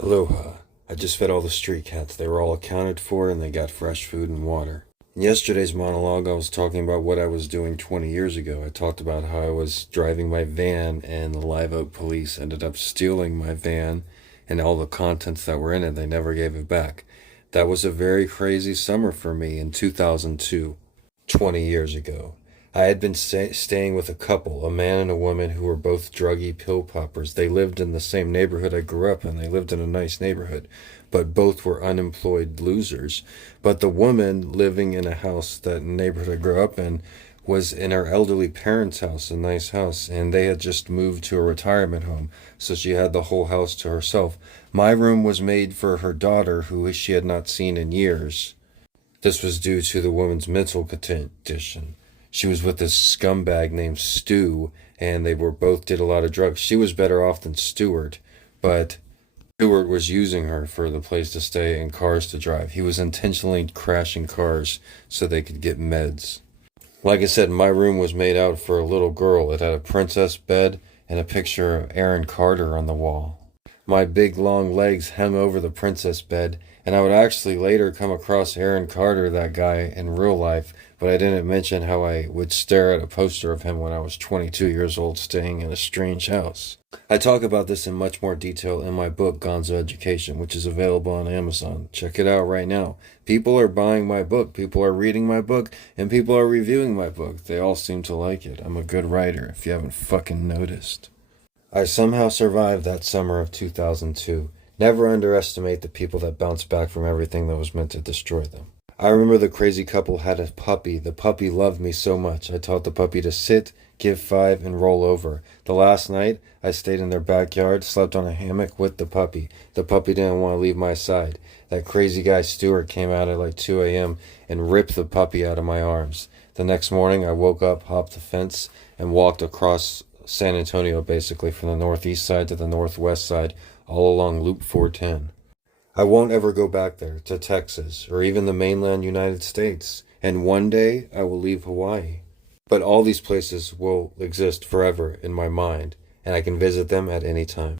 Aloha. I just fed all the street cats. They were all accounted for and they got fresh food and water. In yesterday's monologue, I was talking about what I was doing 20 years ago. I talked about how I was driving my van and the Live Oak police ended up stealing my van and all the contents that were in it. They never gave it back. That was a very crazy summer for me in 2002, 20 years ago. I had been staying with a couple, a man and a woman who were both druggy pill poppers. They lived in the same neighborhood I grew up in. They lived in a nice neighborhood, but both were unemployed losers. But the woman living in a house, that neighborhood I grew up in, was in her elderly parents' house, a nice house, and they had just moved to a retirement home, so she had the whole house to herself. My room was made for her daughter, who she had not seen in years. This was due to the woman's mental condition. She was with this scumbag named Stu, and they were both did a lot of drugs. She was better off than Stewart, but Stewart was using her for the place to stay and cars to drive. He was intentionally crashing cars so they could get meds. Like I said, my room was made out for a little girl. It had a princess bed and a picture of Aaron Carter on the wall. My big long legs hem over the princess bed, and I would actually later come across Aaron Carter, that guy, in real life, but I didn't mention how I would stare at a poster of him when I was 22 years old staying in a strange house. I talk about this in much more detail in my book, Gonzo Education, which is available on Amazon. Check it out right now. People are buying my book, people are reading my book, and people are reviewing my book. They all seem to like it. I'm a good writer, if you haven't fucking noticed. I somehow survived that summer of 2002. Never underestimate the people that bounce back from everything that was meant to destroy them. I remember the crazy couple had a puppy. The puppy loved me so much. I taught the puppy to sit, give five, and roll over. The last night, I stayed in their backyard, slept on a hammock with the puppy. The puppy didn't want to leave my side. That crazy guy Stuart came out at like 2 a.m. and ripped the puppy out of my arms. The next morning, I woke up, hopped the fence, and walked across San Antonio, basically from the northeast side to the northwest side, all along Loop 410. I won't ever go back there, to Texas, or even the mainland United States, and one day I will leave Hawaii. But all these places will exist forever in my mind, and I can visit them at any time.